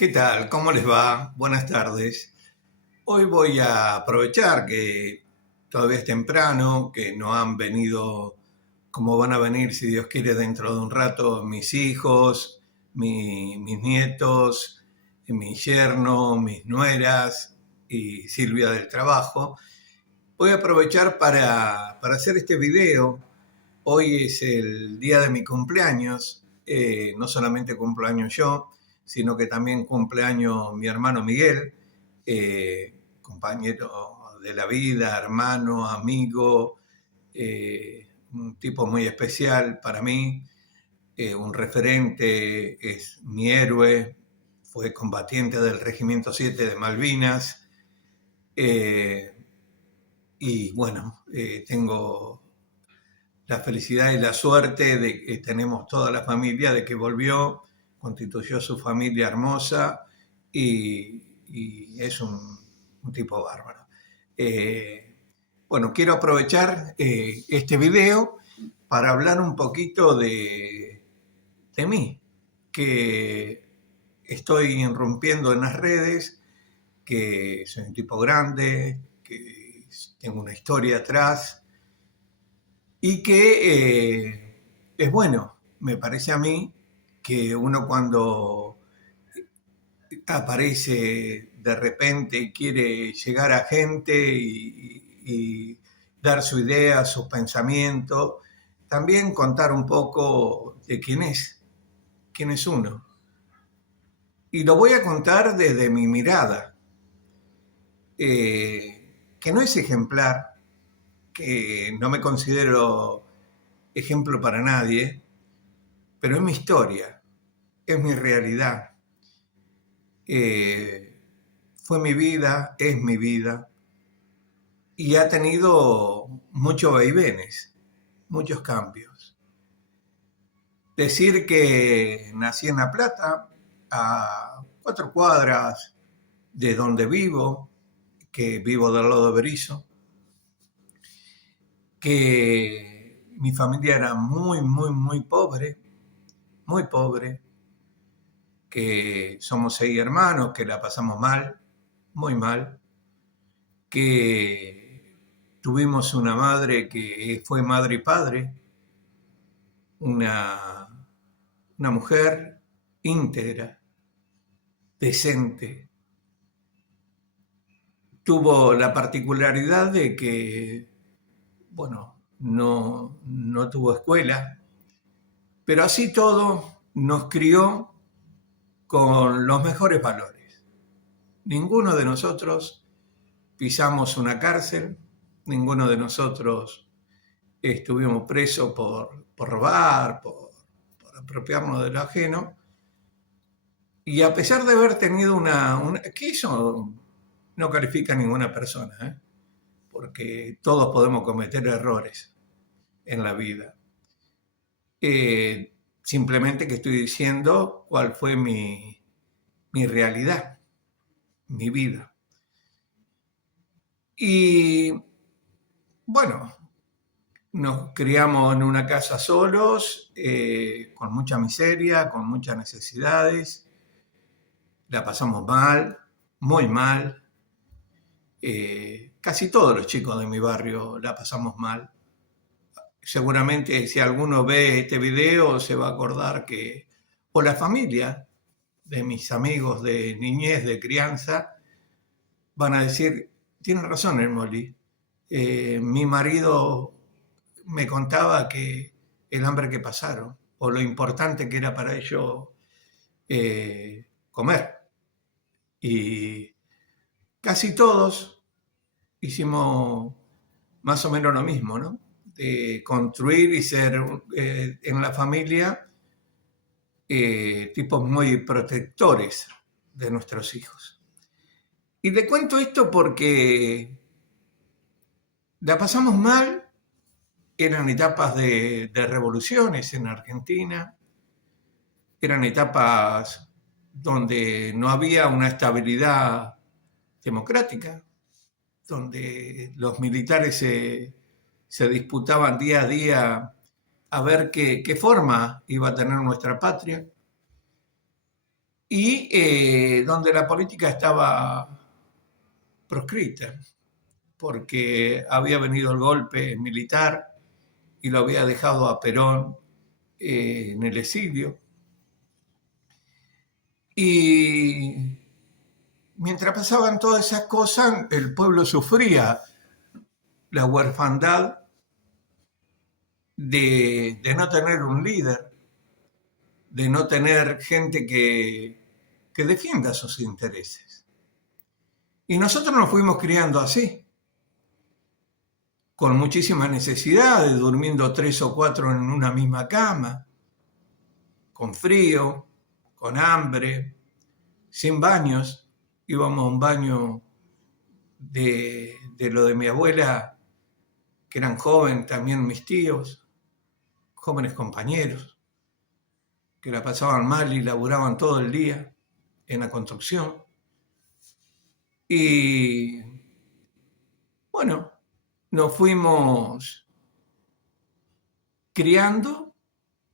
¿Qué tal? ¿Cómo les va? Buenas tardes. Hoy voy a aprovechar que todavía es temprano, que no han venido como van a venir, si Dios quiere, dentro de un rato mis hijos, mis nietos, mi yerno, mis nueras y Silvia del trabajo. Voy a aprovechar para hacer este video. Hoy es el día de mi cumpleaños. No solamente cumpleaños yo, sino que también cumpleaños mi hermano Miguel, compañero de la vida, hermano, amigo, un tipo muy especial para mí, un referente, es mi héroe, fue combatiente del Regimiento 7 de Malvinas. eh, y bueno, tengo la felicidad y la suerte de que tenemos toda la familia, de que volvió, constituyó su familia hermosa y es un tipo bárbaro. Eh, bueno, quiero aprovechar este video para hablar un poquito de mí, que estoy irrumpiendo en las redes, que soy un tipo grande, que tengo una historia atrás y que es bueno, me parece a mí, que uno cuando aparece de repente y quiere llegar a gente y dar su idea, sus pensamientos, también contar un poco de quién es uno. Y lo voy a contar desde mi mirada, que no es ejemplar, que no me considero ejemplo para nadie, pero es mi historia, es mi realidad. Eh, Fue mi vida, es mi vida, y ha tenido muchos vaivenes, muchos cambios. Decir que nací en La Plata, a 4 cuadras de donde vivo, que vivo del lado de Berisso, que mi familia era muy muy pobre, que somos 6 hermanos, que la pasamos mal, muy mal, que tuvimos una madre que fue madre y padre, una, una mujer íntegra, decente. Tuvo la particularidad de que, bueno, no tuvo escuela, pero así todo nos crió con los mejores valores. Ninguno de nosotros pisamos una cárcel, ninguno de nosotros estuvimos presos por robar, por apropiarnos de lo ajeno. Y a pesar de haber tenido que eso no califica a ninguna persona, porque todos podemos cometer errores en la vida. Simplemente que estoy diciendo cuál fue mi realidad, mi vida. Y bueno, nos criamos en una casa solos, con mucha miseria, con muchas necesidades, la pasamos mal, muy mal. Casi todos los chicos de mi barrio la pasamos mal. Seguramente si alguno ve este video se va a acordar que, o la familia de mis amigos de niñez, de crianza, van a decir, tiene razón Emily, mi marido me contaba que el hambre que pasaron, o lo importante que era para ellos comer. Y casi todos hicimos más o menos lo mismo, ¿no? De construir y ser en la familia tipos muy protectores de nuestros hijos. Y te cuento esto porque la pasamos mal, eran etapas de revoluciones en Argentina, eran etapas donde no había una estabilidad democrática, donde los militares se disputaban día a día a ver qué forma iba a tener nuestra patria. y donde la política estaba proscrita, porque había venido el golpe militar y lo había dejado a Perón en el exilio. Y mientras pasaban todas esas cosas, el pueblo sufría la huerfandad de no tener un líder, de no tener gente que defienda sus intereses. Y nosotros nos fuimos criando así, con muchísimas necesidades, durmiendo 3 o 4 en una misma cama, con frío, con hambre, sin baños. Íbamos a un baño de lo de mi abuela, que eran jóvenes, también mis tíos, jóvenes compañeros, que la pasaban mal y laburaban todo el día en la construcción. Y bueno, nos fuimos criando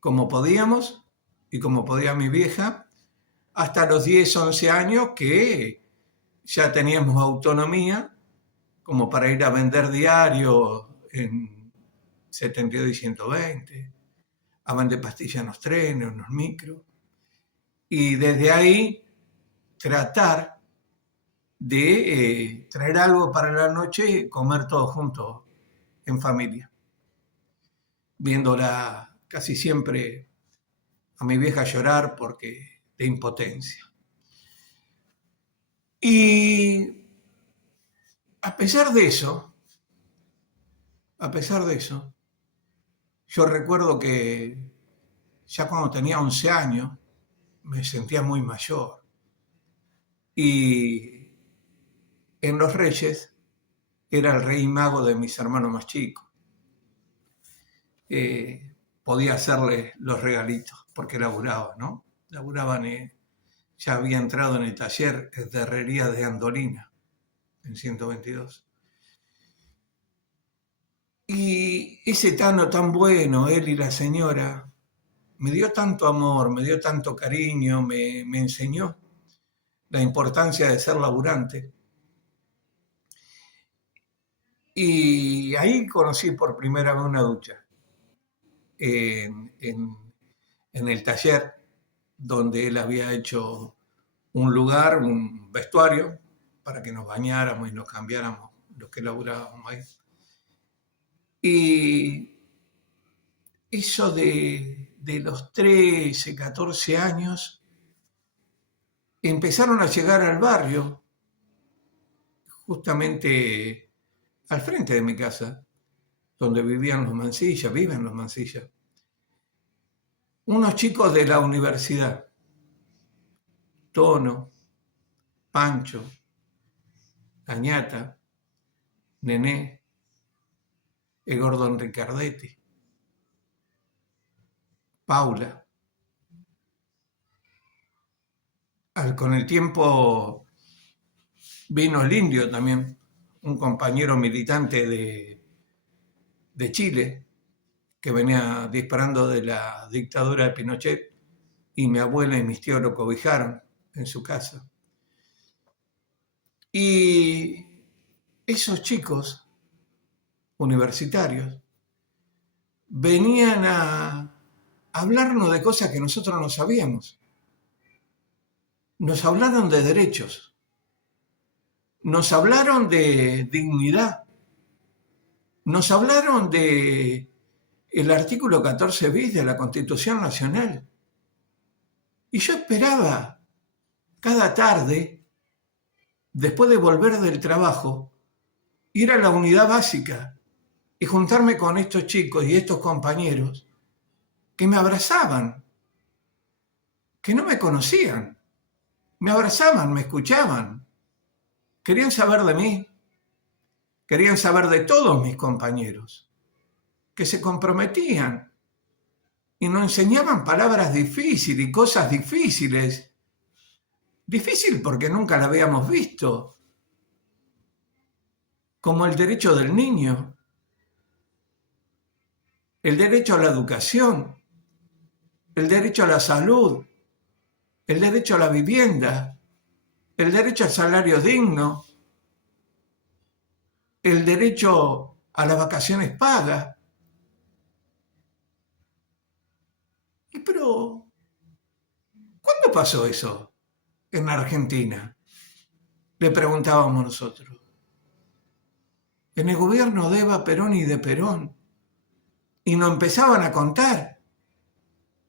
como podíamos y como podía mi vieja, hasta los 10, 11 años que ya teníamos autonomía como para ir a vender diarios en 72 y 120, a vender pastillas en los trenes, en los micros, y desde ahí tratar de traer algo para la noche y comer todos juntos en familia, viéndola casi siempre a mi vieja llorar porque de impotencia. Y a pesar de eso, yo recuerdo que ya cuando tenía 11 años me sentía muy mayor. Y en los Reyes era el rey mago de mis hermanos más chicos. Podía hacerle los regalitos porque laburaba, ¿no? Laburaban, ya había entrado en el taller de herrería de Andolina, en 122. Y ese Tano tan bueno, él y la señora, me dio tanto amor, me dio tanto cariño, me enseñó la importancia de ser laburante. Y ahí conocí por primera vez una ducha, en el taller donde él había hecho un lugar, un vestuario, para que nos bañáramos y nos cambiáramos los que laburábamos ahí. Y eso de los 13, 14 años, empezaron a llegar al barrio, justamente al frente de mi casa, donde vivían los Mansilla, viven los Mansilla, unos chicos de la universidad, Tono, Pancho, Añata, Nené, el Gordon Ricardetti, Paula. Con el tiempo vino el Indio también, un compañero militante de Chile, que venía disparando de la dictadura de Pinochet, y mi abuela y mis tíos lo cobijaron en su casa. Y esos chicos universitarios venían a hablarnos de cosas que nosotros no sabíamos. Nos hablaron de derechos, nos hablaron de dignidad, nos hablaron de el artículo 14 bis de la Constitución Nacional. Y yo esperaba cada tarde, después de volver del trabajo, ir a la unidad básica y juntarme con estos chicos y estos compañeros que me abrazaban, que no me conocían, me abrazaban, me escuchaban, querían saber de mí, querían saber de todos mis compañeros, que se comprometían y nos enseñaban palabras difíciles y cosas difíciles. Difícil porque nunca la habíamos visto, como el derecho del niño, el derecho a la educación, el derecho a la salud, el derecho a la vivienda, el derecho al salario digno, el derecho a las vacaciones pagas. Pero, ¿cuándo pasó eso en Argentina? Le preguntábamos nosotros. En el gobierno de Eva Perón y de Perón. Y nos empezaban a contar.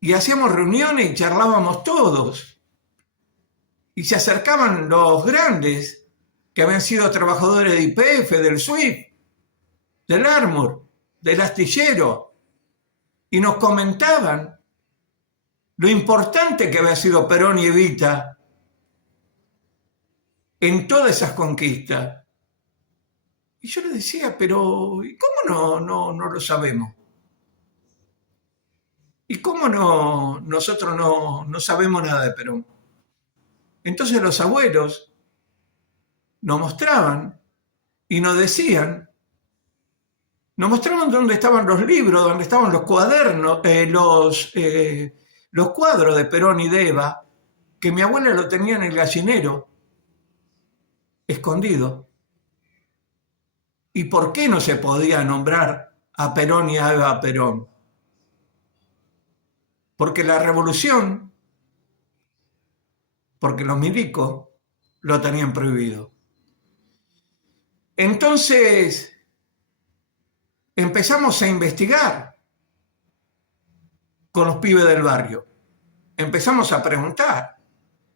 Y hacíamos reuniones y charlábamos todos. Y se acercaban los grandes que habían sido trabajadores de YPF, del SWIFT, del Armor, del astillero, y nos comentaban lo importante que había sido Perón y Evita en todas esas conquistas. Y yo les decía, pero ¿y cómo no lo sabemos? ¿Y cómo nosotros no sabemos nada de Perón? Entonces los abuelos nos mostraban y nos decían, nos mostraban dónde estaban los libros, dónde estaban los cuadernos, los cuadros de Perón y de Eva, que mi abuela lo tenía en el gallinero, escondido. ¿Y por qué no se podía nombrar a Perón y a Eva Perón? Porque la revolución, porque los milicos lo tenían prohibido. Entonces empezamos a investigar con los pibes del barrio. Empezamos a preguntar.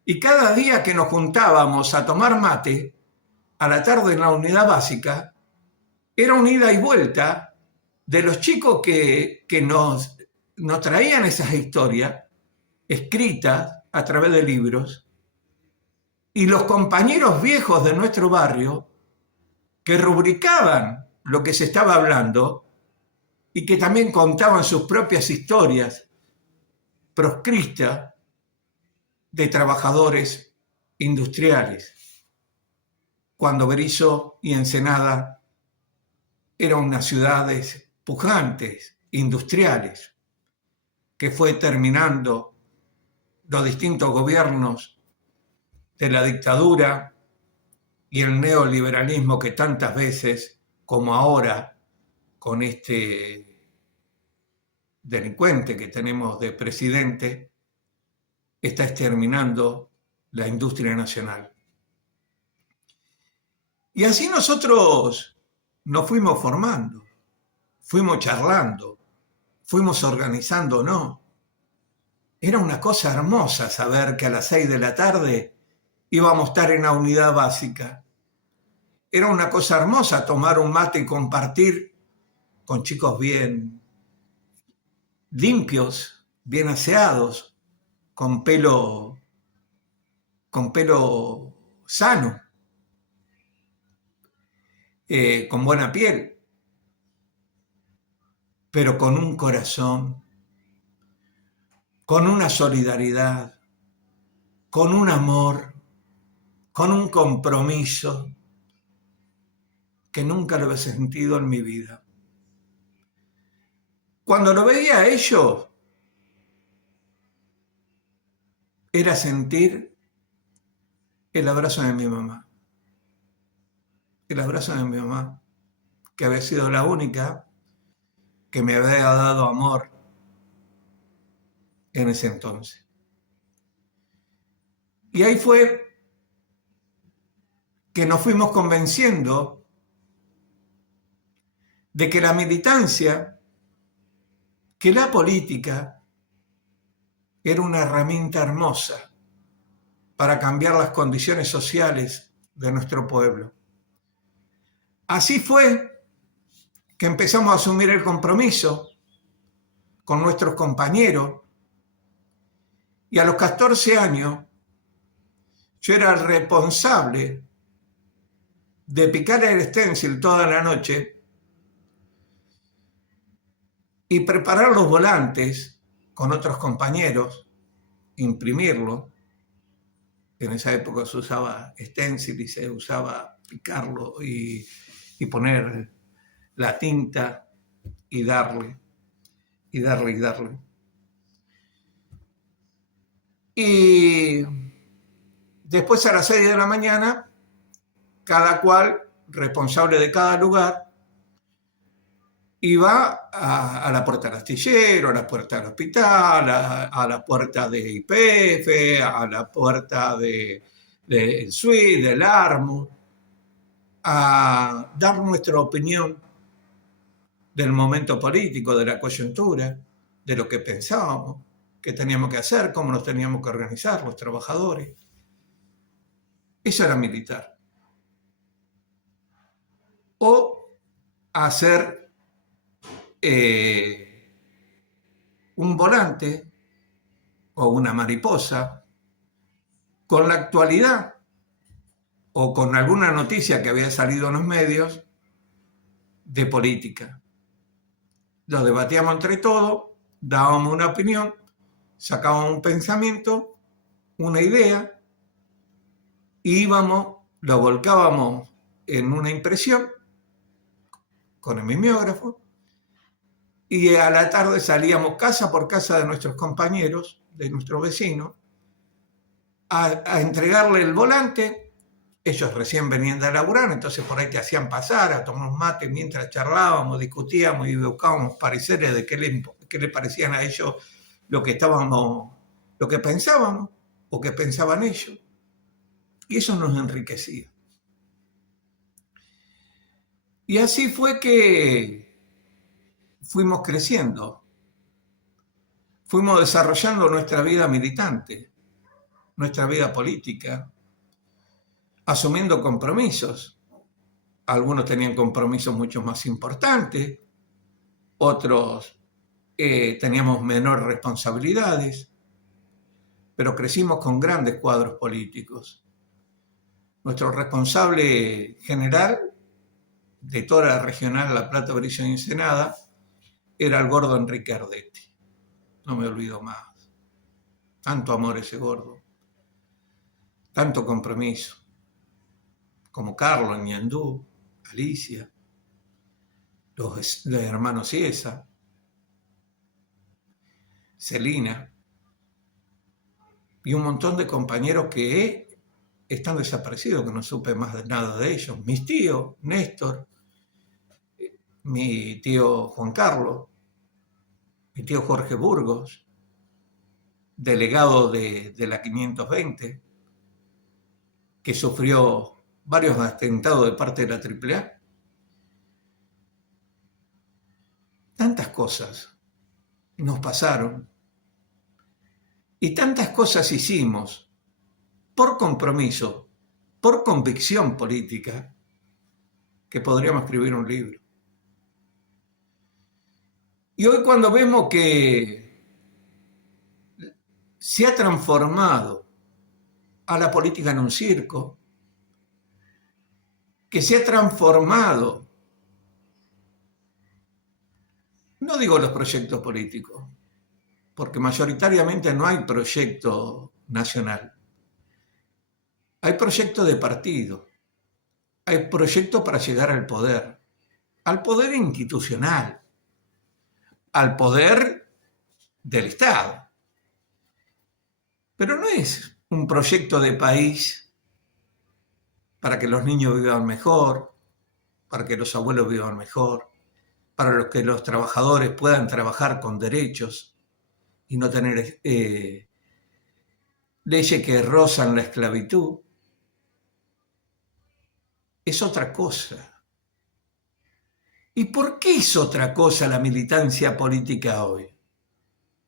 Y cada día que nos juntábamos a tomar mate, a la tarde en la unidad básica, era una ida y vuelta de los chicos que nos traían esas historias escritas a través de libros y los compañeros viejos de nuestro barrio que rubricaban lo que se estaba hablando y que también contaban sus propias historias proscritas de trabajadores industriales, cuando Berisso y Ensenada eran unas ciudades pujantes, industriales, que fue terminando los distintos gobiernos de la dictadura y el neoliberalismo que tantas veces, como ahora, con este delincuente que tenemos de presidente, está exterminando la industria nacional. Y así nosotros nos fuimos formando, fuimos charlando, fuimos organizando, ¿no? Era una cosa hermosa saber que a las 6 de la tarde íbamos a estar en la unidad básica. Era una cosa hermosa tomar un mate y compartir con chicos bien limpios, bien aseados, con pelo sano, con buena piel, pero con un corazón, con una solidaridad, con un amor, con un compromiso que nunca lo he sentido en mi vida. Cuando lo veía a ellos, era sentir el abrazo de mi mamá. El abrazo de mi mamá, que había sido la única que me había dado amor en ese entonces. Y ahí fue que nos fuimos convenciendo de que la militancia, que la política era una herramienta hermosa para cambiar las condiciones sociales de nuestro pueblo. Así fue que empezamos a asumir el compromiso con nuestros compañeros y a los 14 años yo era el responsable de picar el stencil toda la noche y preparar los volantes con otros compañeros, imprimirlo. En esa época se usaba stencil y se usaba picarlo y poner la tinta y darle. Y Después a las 6 de la mañana, cada cual, responsable de cada lugar, iba a la puerta del astillero, a la puerta del hospital, a la puerta de YPF, a la puerta del SUI, del ARMU, a dar nuestra opinión del momento político, de la coyuntura, de lo que pensábamos, qué teníamos que hacer, cómo nos teníamos que organizar los trabajadores. Eso era militar. O hacer un volante o una mariposa con la actualidad o con alguna noticia que había salido en los medios de política. Lo debatíamos entre todos, dábamos una opinión, sacábamos un pensamiento, una idea, y íbamos, lo volcábamos en una impresión con el mimeógrafo, y a la tarde salíamos casa por casa de nuestros compañeros, de nuestros vecinos, a entregarle el volante. Ellos recién venían de laburar, entonces por ahí te hacían pasar a tomar un mate mientras charlábamos, discutíamos y buscábamos pareceres de qué le parecían a ellos lo que pensábamos o que pensaban ellos. Y eso nos enriquecía. Y así fue que fuimos creciendo, fuimos desarrollando nuestra vida militante, nuestra vida política, asumiendo compromisos. Algunos tenían compromisos mucho más importantes, otros teníamos menores responsabilidades, pero crecimos con grandes cuadros políticos. Nuestro responsable general de toda la regional La Plata, Berisso y Ensenada era el gordo Enrique Ardetti. No me olvido más. Tanto amor ese gordo, tanto compromiso. Como Carlos, Ñandú, Alicia, los hermanos Ciesa, Celina, y un montón de compañeros que están desaparecidos, que no supe más de nada de ellos. Mis tíos, Néstor, mi tío Juan Carlos, mi tío Jorge Burgos, delegado de la 520, que sufrió varios atentados de parte de la AAA. Tantas cosas nos pasaron y tantas cosas hicimos por compromiso, por convicción política, que podríamos escribir un libro. Y hoy cuando vemos que se ha transformado a la política en un circo, que se ha transformado, no digo los proyectos políticos, porque mayoritariamente no hay proyecto nacional. Hay proyectos de partido, hay proyectos para llegar al poder institucional, al poder del Estado. Pero no es un proyecto de país para que los niños vivan mejor, para que los abuelos vivan mejor, para que los trabajadores puedan trabajar con derechos y no tener leyes que rozan la esclavitud. Es otra cosa. ¿Y por qué es otra cosa la militancia política hoy?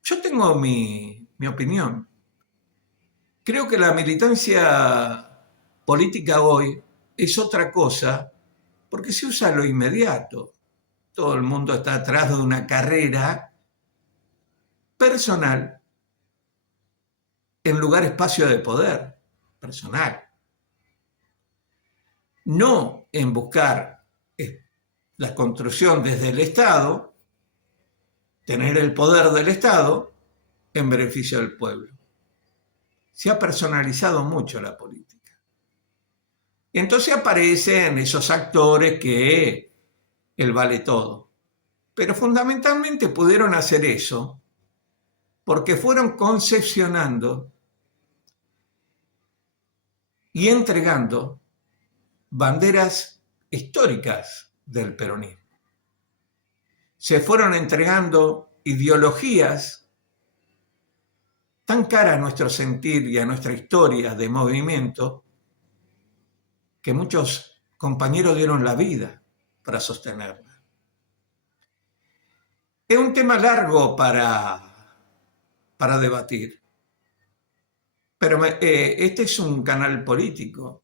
Yo tengo mi opinión. Creo que la militancia política hoy es otra cosa porque se usa lo inmediato. Todo el mundo está atrás de una carrera personal en lugar espacio de poder personal. No en buscar la construcción desde el Estado, tener el poder del Estado en beneficio del pueblo. Se ha personalizado mucho la política. Y entonces aparecen esos actores que el vale todo. Pero fundamentalmente pudieron hacer eso porque fueron concepcionando y entregando banderas históricas del peronismo. Se fueron entregando ideologías tan caras a nuestro sentir y a nuestra historia de movimiento que muchos compañeros dieron la vida para sostenerla. Es un tema largo para debatir, pero este es un canal político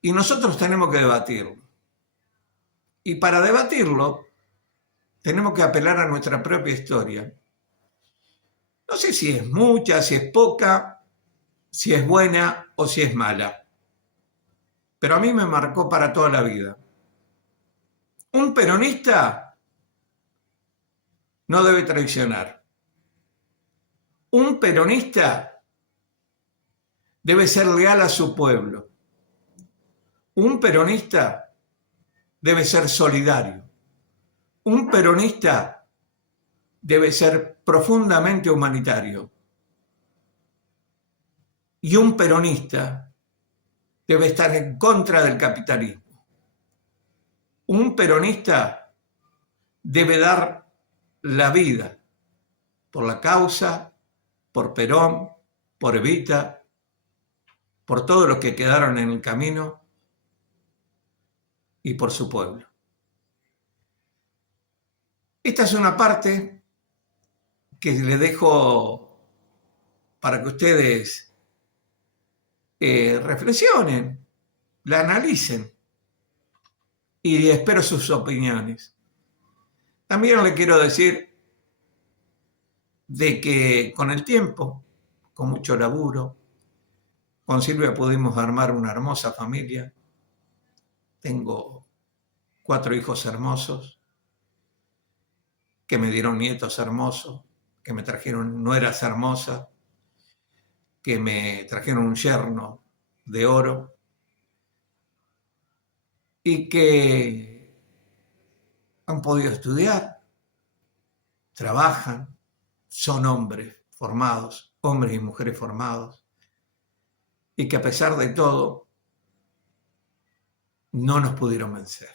y nosotros tenemos que debatirlo. Y para debatirlo tenemos que apelar a nuestra propia historia. No sé si es mucha, si es poca, si es buena o si es mala, pero a mí me marcó para toda la vida. Un peronista no debe traicionar. Un peronista debe ser leal a su pueblo. Un peronista debe ser solidario. Un peronista debe ser profundamente humanitario. Y un peronista debe estar en contra del capitalismo. Un peronista debe dar la vida por la causa, por Perón, por Evita, por todos los que quedaron en el camino y por su pueblo. Esta es una parte que les dejo para que ustedes reflexionen, la analicen y espero sus opiniones. También le quiero decir de que con el tiempo, con mucho laburo, con Silvia pudimos armar una hermosa familia. Tengo 4 hijos hermosos, que me dieron nietos hermosos, que me trajeron nueras hermosas, que me trajeron un yerno de oro y que han podido estudiar, trabajan, son hombres formados, hombres y mujeres formados, y que a pesar de todo no nos pudieron vencer.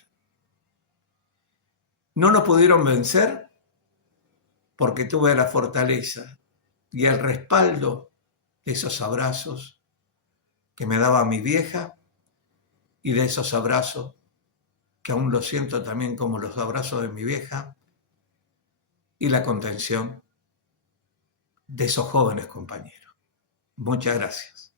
No nos pudieron vencer porque tuve la fortaleza y el respaldo de esos abrazos que me daba mi vieja y de esos abrazos que aún los siento también como los abrazos de mi vieja y la contención de esos jóvenes compañeros. Muchas gracias.